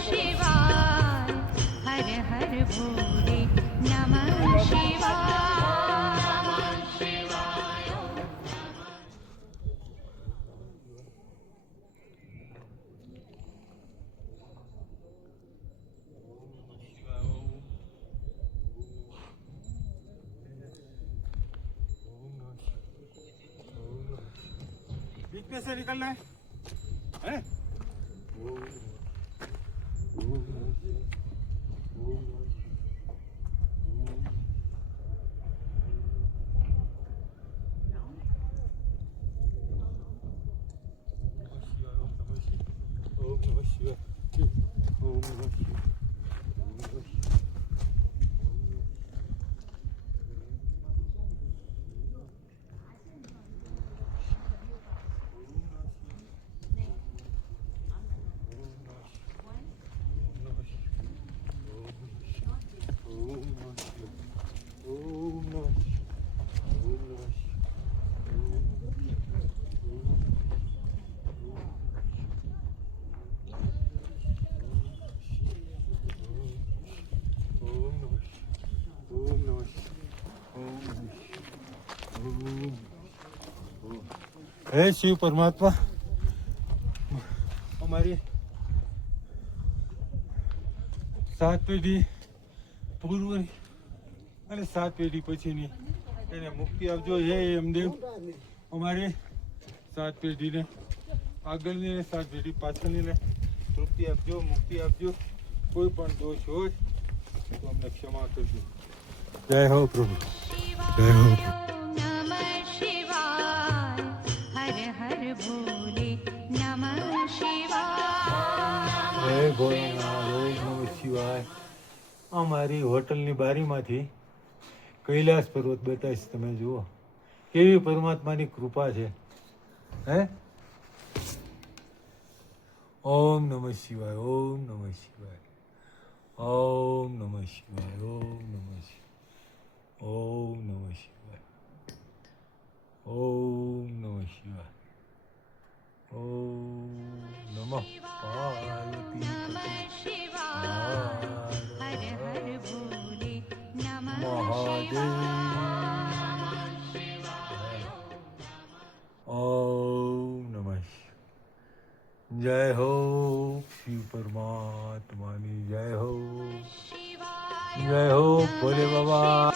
शिवाय हर हर भोले नमः शिवाय बीच से निकलना है हैं? हे शिव परमात्मा हमारी 7 પેઢી પૂર્વની અને 7 પેઢી પછીની એને મુક્તિ આપજો હે યમદેવ અમારી 7 પેઢીને આગળની અને 7 પેઢી પાછળની તૃપ્તિ આપજો મુક્તિ આપજો કોઈ પણ દોષ હોય તો અમને ક્ષમા કરજો જય હો પ્રભુ જય હો नमः शिवाय हर हर भोले नमः शिवाय જય ભોળાનાથ ઓમ નમઃ શિવાય અમારી હોટલની બારીમાંથી કૈલાસ પર્વત બતાવીશ તમે જુઓ કેવી પરમાત્માની કૃપા છે હે ઓમ નમઃ શિવાય ઓમ નમઃ શિવાય ઓમ નમઃ શિવાય ઓમ નમઃ શિવાય ઓમ નમઃ શિવાય ઓમ નમઃ શિવાય ઓમ નમઃ પાર્વતી शिवाय हर हर भोले नमः મહાદેવ ઓમ નમઃ શિવાય જય હો શિવ પરમાત્માની જય હો शिवाय જય હો ભોલે બાબા